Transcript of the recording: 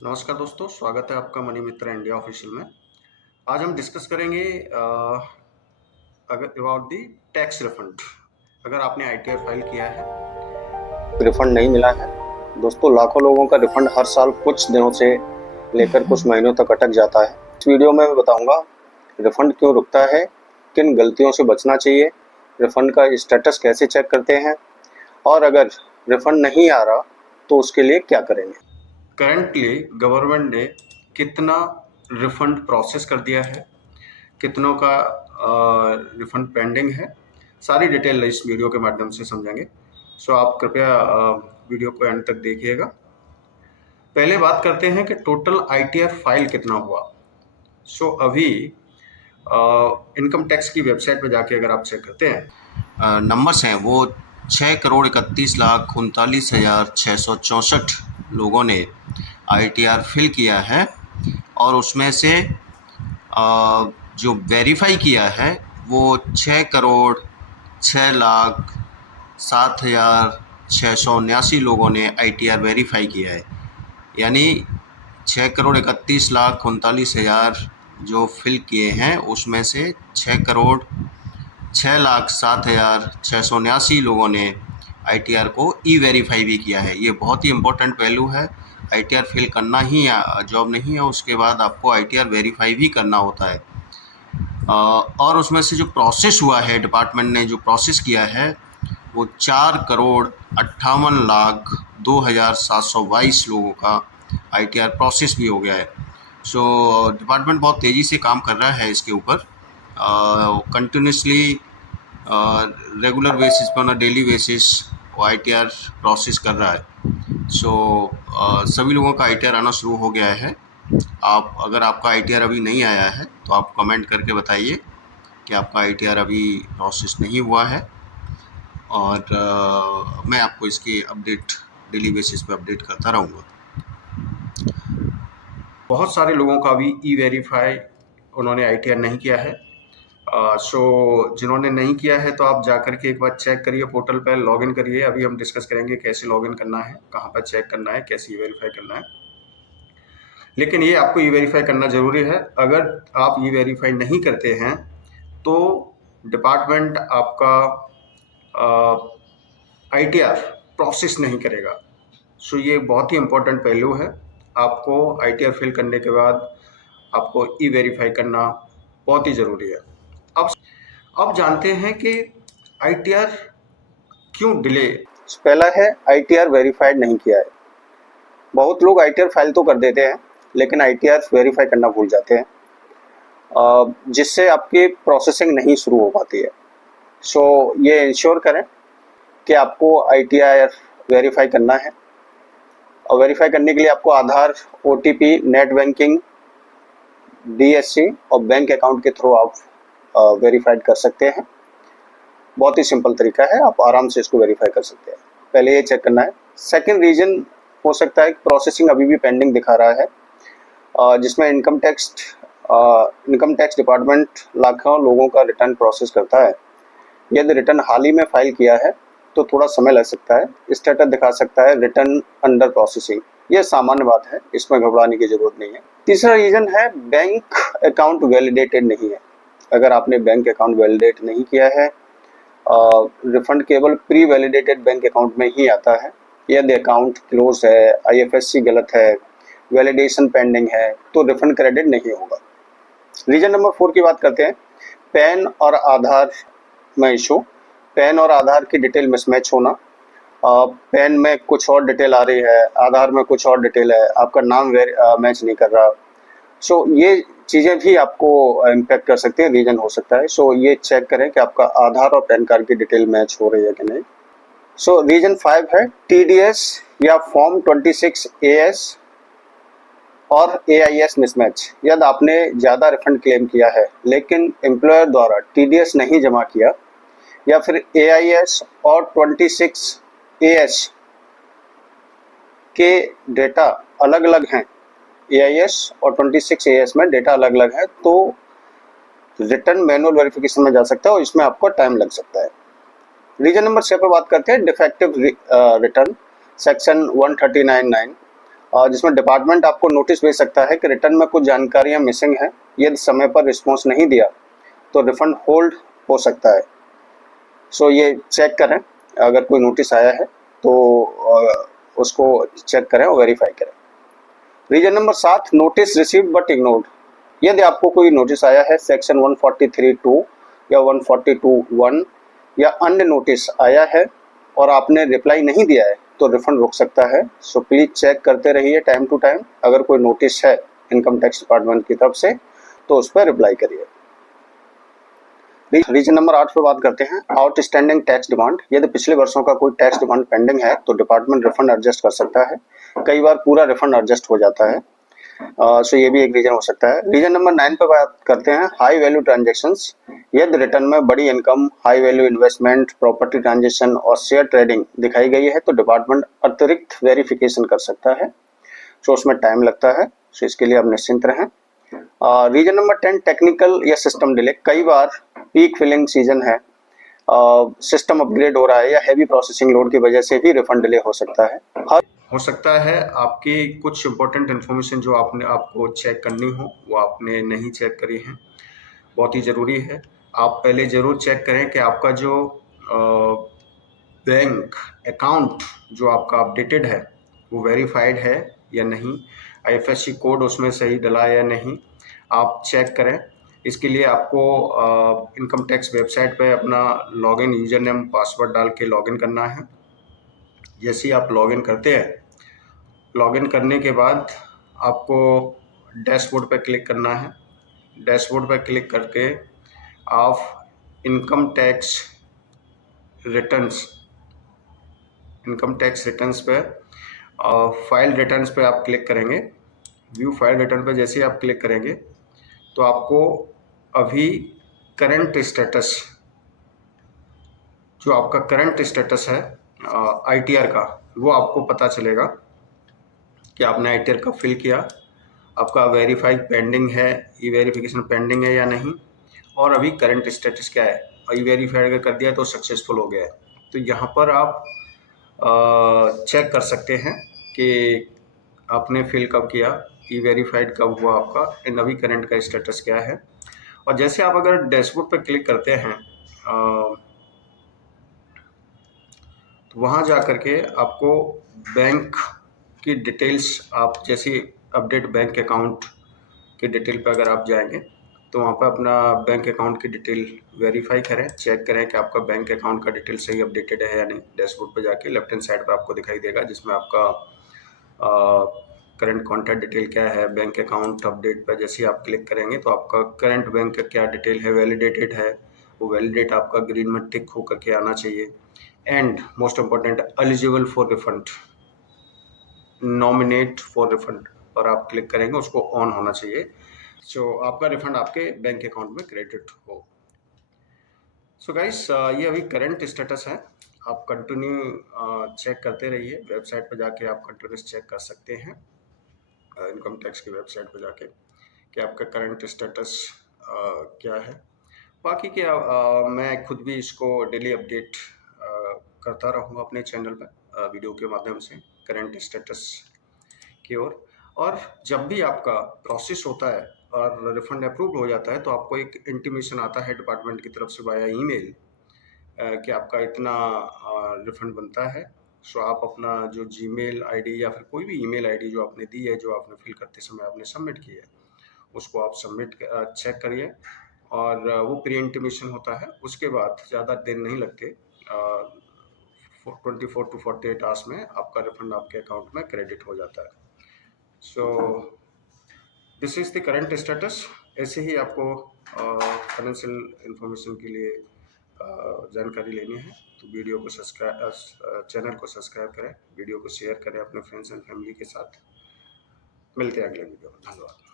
नमस्कार दोस्तों, स्वागत है आपका मनी मित्र इंडिया ऑफिशियल में। आज हम डिस्कस करेंगे अगर अबाउट दी टैक्स रिफंड। अगर आपने आईटीआर फाइल किया है, रिफंड नहीं मिला है। दोस्तों, लाखों लोगों का रिफंड हर साल कुछ दिनों से लेकर कुछ महीनों तक अटक जाता है। इस वीडियो में मैं बताऊंगा रिफंड क्यों रुकता है, किन गलतियों से बचना चाहिए, रिफंड का स्टेटस कैसे चेक करते हैं और अगर रिफंड नहीं आ रहा तो उसके लिए क्या करेंगे। करंटली गवर्नमेंट ने कितना रिफंड प्रोसेस कर दिया है, कितनों का रिफंड पेंडिंग है, सारी डिटेल इस वीडियो के माध्यम से समझेंगे। सो आप कृपया वीडियो को एंड तक देखिएगा। पहले बात करते हैं कि टोटल आईटीआर फाइल कितना हुआ। सो अभी इनकम टैक्स की वेबसाइट पे जाके अगर आप चेक करते हैं, नंबर्स हैं वो 6,31,39,664 लोगों ने आईटीआर फिल किया है और उसमें से जो वेरीफाई किया है वो 6,06,07,679 लोगों ने आईटीआर वेरीफाई किया है। यानी 6,31,39,000 जो फिल किए हैं उसमें से 6,06,07,679 लोगों ने आईटीआर को ई वेरीफाई भी किया है। ये बहुत ही इम्पोर्टेंट पहलू है। आईटीआर फिल करना ही जॉब नहीं है, उसके बाद आपको आईटीआर वेरीफाई भी करना होता है। और उसमें से जो प्रोसेस हुआ है, डिपार्टमेंट ने जो प्रोसेस किया है वो 4,58,02,722 लोगों का आईटीआर प्रोसेस भी हो गया है। सो डिपार्टमेंट बहुत तेज़ी से काम कर रहा है इसके ऊपर, कंटिन्यूसली रेगुलर बेसिस पर, डेली बेसिस वो आईटीआर प्रोसेस कर रहा है। सो सभी लोगों का आईटीआर आना शुरू हो गया है। अगर आपका आईटीआर अभी नहीं आया है तो आप कमेंट करके बताइए कि आपका आईटीआर अभी प्रोसेस नहीं हुआ है, और मैं आपको इसकी अपडेट डेली बेसिस पे अपडेट करता रहूँगा। बहुत सारे लोगों का भी ई वेरीफाई उन्होंने आईटीआर नहीं किया है। सो जिन्होंने नहीं किया है तो आप जाकर के एक बार चेक करिए, पोर्टल पर लॉगिन करिए। अभी हम डिस्कस करेंगे कैसे लॉगिन करना है, कहाँ पर चेक करना है, कैसे ई वेरीफाई करना है। लेकिन ये आपको ई वेरीफाई करना ज़रूरी है। अगर आप ई वेरीफाई नहीं करते हैं तो डिपार्टमेंट आपका आईटीआर प्रोसेस नहीं करेगा। सो ये बहुत ही इम्पोर्टेंट पहलू है। आपको आईटीआर फिल करने के बाद आपको ई वेरीफाई करना बहुत ही ज़रूरी है। अब जानते हैं कि आईटीआर क्यों डिले। पहला है आईटीआर वेरीफाइड नहीं किया है। बहुत लोग आईटीआर फाइल तो कर देते हैं लेकिन आईटीआर वेरीफाई करना भूल जाते हैं, जिससे आपकी प्रोसेसिंग नहीं शुरू हो पाती है। सो ये इंश्योर करें कि आपको आईटीआर वेरीफाई करना है, और वेरीफाई करने के लिए आपको आधार, ओटीपी, नेट बैंकिंग, डीएससी और बैंक अकाउंट के थ्रू आप वेरीफाइड कर सकते हैं। बहुत ही सिंपल तरीका है, आप आराम से इसको वेरीफाई कर सकते हैं। पहले ये चेक करना है। सेकंड रीजन हो सकता है प्रोसेसिंग अभी भी पेंडिंग दिखा रहा है, जिसमें इनकम टैक्स डिपार्टमेंट लाखों लोगों का रिटर्न प्रोसेस करता है। यदि रिटर्न हाल ही में फाइल किया है तो थोड़ा समय लग सकता है। स्टेटस दिखा सकता है रिटर्न अंडर प्रोसेसिंग। यह सामान्य बात है, इसमें घबराने की जरूरत नहीं है। तीसरा रीजन है बैंक अकाउंट वैलिडेटेड नहीं है। अगर आपने बैंक अकाउंट वैलिडेट नहीं किया है, रिफंड केवल प्री वैलिडेटेड बैंक अकाउंट में ही आता है। यदि अकाउंट क्लोज है, आईएफएससी गलत है, वैलिडेशन पेंडिंग है, तो रिफंड क्रेडिट नहीं होगा। रीजन नंबर 4 की बात करते हैं। पैन और आधार में इशू। पैन और आधार की डिटेल मिसमैच होना। पैन में कुछ और डिटेल आ रही है, आधार में कुछ और डिटेल है, आपका नाम मैच नहीं कर रहा। सो ये चीज़ें भी आपको इम्पैक्ट कर सकती हैं, रीजन हो सकता है। सो ये चेक करें कि आपका आधार और पैन कार्ड की डिटेल मैच हो रही है कि नहीं। सो रीजन 5 है टीडीएस या फॉर्म 26 एएस और एआईएस मिसमैच। यदि आपने ज़्यादा रिफंड क्लेम किया है लेकिन एम्प्लॉयर द्वारा टीडीएस नहीं जमा किया, या फिर एआईएस और 26 एएस के डेटा अलग अलग हैं, एआईएस और 26 एएस में डेटा अलग अलग है, तो रिटर्न मैनुअल वेरिफिकेशन में जा सकता है और इसमें आपको टाइम लग सकता है। रीजन नंबर 6 पर बात करते हैं डिफेक्टिव रिटर्न, सेक्शन 139(9). जिसमें डिपार्टमेंट आपको नोटिस भेज सकता है कि रिटर्न में कुछ जानकारियां मिसिंग हैं, यदि समय पर रिस्पॉन्स नहीं दिया तो रिफंड होल्ड हो सकता है। सो ये चेक करें, अगर कोई नोटिस आया है तो उसको चेक करें और वेरीफाई करें। Reason number 7, notice received but ignored. यदि आपको कोई नोटिस आया है सेक्शन 143(2) या 142(1) या अन्य नोटिस आया है और आपने रिप्लाई नहीं दिया है तो रिफंड रुक सकता है। सो प्लीज चेक करते रहिए टाइम टू टाइम। अगर कोई नोटिस है इनकम टैक्स डिपार्टमेंट की तरफ से तो उस पर रिप्लाई करिए। रीजन नंबर 8 पर बात करते हैं, आउटस्टैंडिंग टैक्स डिमांड। यदि पिछले वर्षों का कोई टैक्स डिमांड पेंडिंग है तो डिपार्टमेंट रिफंड एडजस्ट कर सकता है। कई बार पूरा रिफंड एडजस्ट हो जाता है। सो ये भी एक रीजन हो सकता है। रीजन नंबर 9 पर बात करते हैं, हाई वैल्यू ट्रांजैक्शंस। यदि रिटर्न में बड़ी income, high value investment, property transaction और शेयर ट्रेडिंग दिखाई गई है तो डिपार्टमेंट अतिरिक्त वेरिफिकेशन कर सकता है। सो उसमें टाइम लगता है, सो इसके लिए आप निश्चिंत रहें। रीजन नंबर 10, टेक्निकल या सिस्टम डिले। कई बार पीक फिलिंग सीजन है, सिस्टम अपग्रेड हो रहा है या हैवी प्रोसेसिंग लोड की वजह से भी रिफंड डिले हो सकता है। हो सकता है आपकी कुछ इंपॉर्टेंट इन्फॉर्मेशन जो आपको चेक करनी हो वो आपने नहीं चेक करी है, बहुत ही ज़रूरी है। आप पहले ज़रूर चेक करें कि आपका जो बैंक अकाउंट जो आपका अपडेटेड है वो वेरीफाइड है या नहीं, आईएफएससी कोड उसमें सही डला है या नहीं, आप चेक करें। इसके लिए आपको इनकम टैक्स वेबसाइट पे अपना लॉगिन यूज़र नेम पासवर्ड डाल के लॉगिन करना है। जैसे ही आप लॉगिन करते हैं, लॉगिन करने के बाद आपको डैशबोर्ड पर क्लिक करना है। डैशबोर्ड पर क्लिक करके आप इनकम टैक्स रिटर्न्स पे फाइल रिटर्न्स पे आप क्लिक करेंगे। व्यू फाइल रिटर्न पे जैसे ही आप क्लिक करेंगे तो आपको अभी करंट स्टेटस, जो आपका करंट स्टेटस है आईटीआर का, वो आपको पता चलेगा कि आपने आईटीआर कब फिल किया, आपका वेरीफाई पेंडिंग है, ई वेरिफिकेशन पेंडिंग है या नहीं, और अभी करंट स्टेटस क्या है। ई वेरीफाई अगर कर दिया तो सक्सेसफुल हो गया है। तो यहाँ पर आप चेक कर सकते हैं कि आपने फिल कब किया, ई वेरीफाइड कब हुआ आपका, इन अभी करंट का स्टेटस क्या है। और जैसे आप अगर डैशबोर्ड पर क्लिक करते हैं तो वहाँ जा कर के आपको बैंक की डिटेल्स, आप जैसे अपडेट बैंक अकाउंट की डिटेल पर अगर आप जाएंगे तो वहाँ पर अपना बैंक अकाउंट की डिटेल वेरीफाई करें, चेक करें कि आपका बैंक अकाउंट का डिटेल सही अपडेटेड है या नहीं। डैशबोर्ड पर जाके लेफ्ट हैंड साइड पर आपको दिखाई देगा जिसमें आपका करंट कॉन्टैक्ट डिटेल क्या है, बैंक अकाउंट अपडेट पर जैसे ही आप क्लिक करेंगे तो आपका करंट बैंक का क्या डिटेल है, वैलिडेटेड है, वो वैलिडेट आपका ग्रीन में टिक हो करके आना चाहिए। And most important, eligible for refund, nominate for refund पर आप क्लिक करेंगे, उसको ऑन होना चाहिए। सो आपका रिफंड आपके बैंक अकाउंट में क्रेडिट हो। सो गाइस, ये अभी करंट स्टेटस है। आप कंटिन्यू चेक करते रहिए, वेबसाइट पर जाके आप कंटिन्यूस चेक कर सकते हैं इनकम टैक्स की वेबसाइट पर जाके कि आपका करंट स्टेटस क्या है। बाकी क्या मैं खुद भी इसको डेली अपडेट करता रहूँगा अपने चैनल पर वीडियो के माध्यम से करंट स्टेटस की ओर। और जब भी आपका प्रोसेस होता है और रिफंड अप्रूव हो जाता है तो आपको एक इंटीमेशन आता है डिपार्टमेंट की तरफ से वाया ईमेल कि आपका इतना रिफंड बनता है। सो आप अपना जो जीमेल आईडी या फिर कोई भी ईमेल आईडी जो आपने दी है, जो आपने फिल करते समय आपने सबमिट की है, उसको आप चेक करिए और वो प्री इंटीमेशन होता है। उसके बाद ज़्यादा दिन नहीं लगते, 24 to 48 आवर्स में आपका रिफंड आपके अकाउंट में क्रेडिट हो जाता है। So this is the current status. ऐसे ही आपको फाइनेंशियल इंफॉर्मेशन के लिए जानकारी लेनी है तो वीडियो को चैनल को सब्सक्राइब करें, वीडियो को शेयर करें अपने फ्रेंड्स एंड फैमिली के साथ। मिलते हैं अगले वीडियो में। धन्यवाद।